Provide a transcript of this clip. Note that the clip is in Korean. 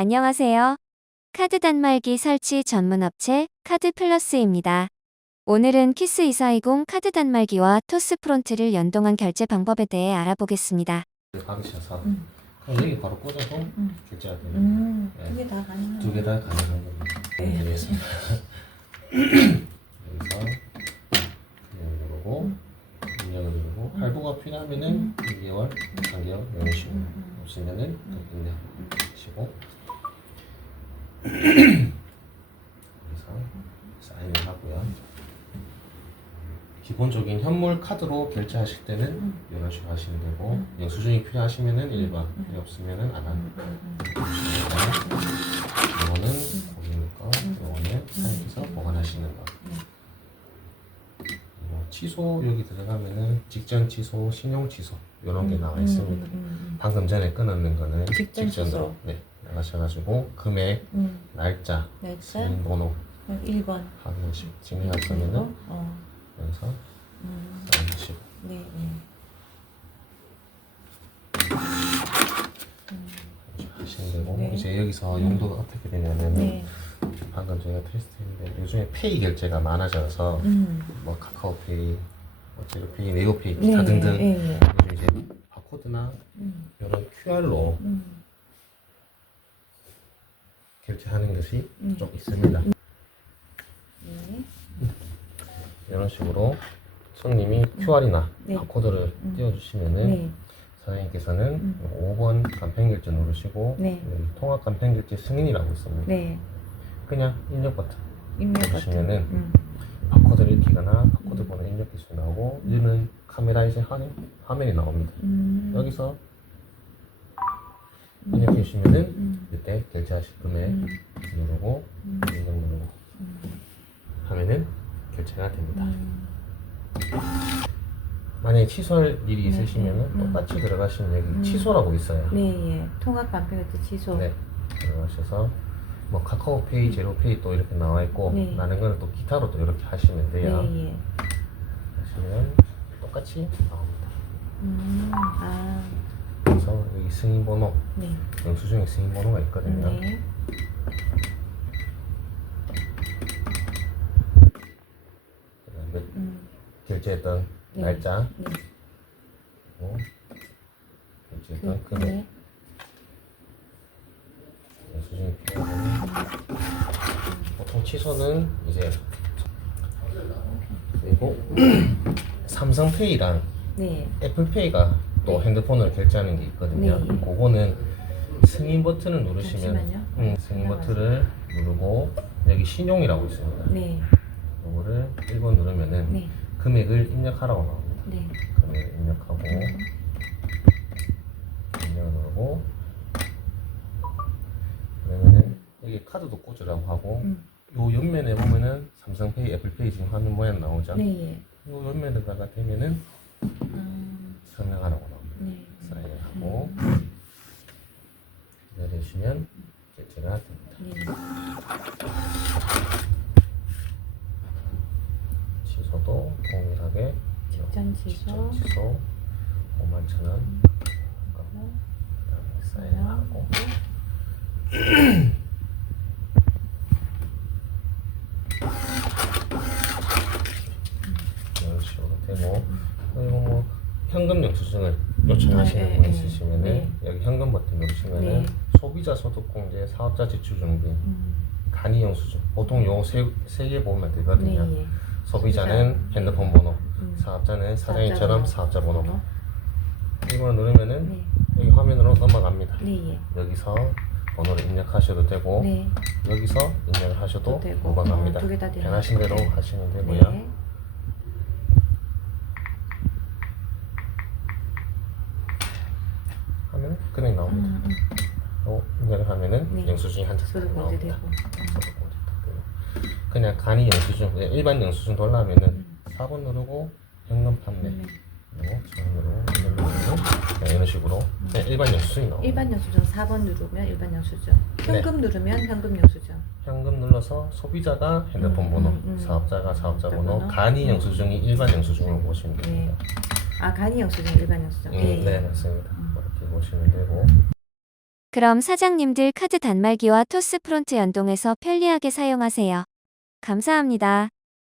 안녕하세요. 카드 단말기 설치 전문 업체 카드 플러스입니다. 오늘은 키스 2420 카드 단말기와 토스 프론트를 연동한 결제 방법에 대해 알아보겠습니다. 박으셔서 음. 그럼 여기 바로 꽂아서 음. 결제가 됩니다. 음, 네. 그게 다 가능한 두개 다 가능한 겁니다. 네. 드리겠습니다. 여기서 그냥 누르고 음. 입력을 누르고 할부가 필요하면은 음. 2개월, 3개월 이런 식으로 음, 음. 없으면은 음. 또 입력하시고 그래서 사인을 하고요. 기본적인 현물 카드로 결제하실 때는 음. 이런 식으로 하시면 되고 음. 영수증이 필요하시면은 일반 음. 필요 없으면은 안 하는 음, 음, 이거는 고객님 거, 음. 이거는 사장님께서 보관하시는 거. 음. 뭐 취소 여기 들어가면은 직전 취소, 신용 취소 이런 게 음, 나와 음, 있습니다. 음, 음, 방금 전에 끊었는 거는 직전 직전으로 취소. 네 나가셔가지고 금액, 음. 날짜, 날짜 주민번호 1번 확인하시고 증명하시면은 어. 여기서 음. 사인하시고 네, 네. 음. 하시면 되고 네. 이제 여기서 음. 용도가 어떻게 되냐면은 네. 방금 저희가 테스트했는데 요즘에 페이 결제가 많아져서 음. 뭐 카카오페이, 뭐 제로페이, 네오페이 네, 기타 등등 네, 네. 요즘 이제 바코드나 음. 이런 QR로 음. 결제하는 것이 음. 좀 있습니다. 네. 이런 식으로 손님이 QR이나 네. 바코드를 음. 띄워주시면은 네. 사장님께서는 음. 5번 간편결제 누르시고 네. 여기 통합 간편결제 승인이라고 있습니다. 네. 그냥 입력 버튼 입력. 누르시면은 음. 바코드를 읽히거나 바코드 번호 입력 기술 나오고 얘는 카메라 이제 화면, 화면이 나옵니다. 음. 여기서 입력해 주시면은 음. 이때 결제하실 금액 음. 누르고 음. 입력 누르고 음. 하면은 결제가 됩니다. 음. 만약에 취소할 일이 네, 있으시면은 음, 음. 똑같이 들어가시면 여기 음. 취소라고 있어요. 네, 예. 통합 간편결제 취소. 네. 들어가셔서 뭐 카카오페이, 제로페이 또 이렇게 나와 있고 네. 나는 거는 또 기타로 또 이렇게 하시면 돼요. 네, 예. 하시면 똑같이 나옵니다. 음. 아. 그래서 여기 승인 번호, 네. 영수증에 승인 번호가 있거든요. 네. 그다음에 음. 결제했던 네. 날짜, 네. 그리고 결제했던 그, 금액, 네. 영수증이 필요하면 보통 취소는 이제 그리고 삼성페이랑 네. 애플페이가 또 네. 핸드폰으로 결제하는 게 있거든요. 네. 그거는 승인 버튼을 누르시면 잠시만요. 음, 승인 버튼을 누르고 여기 신용이라고 있습니다. 네. 이거를 1번 누르면은 네. 금액을 입력하라고 나옵니다. 네. 금액을 입력하고 입력을 누르고 그러면은 여기 카드도 꽂으라고 하고 음. 요 옆면에 보면은 삼성페이, 애플페이 지금 화면 모양 나오죠? 네, 예. 요 옆면에다가 되면은 음. 설명하라고 나옵니다. 네. 사인하고 기다려주시면 결제가 됩니다. 네. 취소도 동일하게 직전 취소. 취소 5만 천 원. 그다음에 사인하고 이런 식으로 되고 그리고 뭐 현금 영수증을 요청하시는 네, 분 네, 있으시면은 네. 여기 현금 버튼 누르시면은 네. 소비자 소득공제, 사업자 지출준비, 음. 간이 영수증 보통 요세세 개 보면 네, 되거든요. 예. 소비자는 핸드폰 번호, 음. 사업자는 사장님처럼 사업자 번호. 번호. 이걸 누르면은 네. 여기 화면으로 넘어갑니다. 네, 예. 여기서 번호를 입력하셔도 되고 네. 여기서 입력을 하셔도 또 되고. 무방합니다. 어. 변하신 대로 네. 하시면 되고요. 네. 하면 금액 나옵니다. 음, 음. 또 입력을 하면은 네. 영수증이 한장 소득 공제 되고. 소득 공제 딱 되고. 그냥 간이 영수증, 그냥 일반 영수증 돌라면은 음. 4번 누르고 현금 판매 음. 그리고 전으로 현금 누르고 그냥 이런 식으로 그냥 일반 영수증이 나옵니다. 일반 영수증 4번 누르면 일반 영수증. 네. 현금 누르면 현금 영수증. 현금 눌러서 소비자가 핸드폰 음, 번호, 음, 음. 사업자가 사업자 번호, 번호. 간이 음. 영수증이 일반 영수증으로 보시면 네. 됩니다. 아, 간이 영수증, 일반 영수증. 음, 예, 예. 네, 맞습니다. 음. 보시면 되고 그럼 사장님들 카드 단말기와 토스 프론트 연동해서 편리하게 사용하세요. 감사합니다.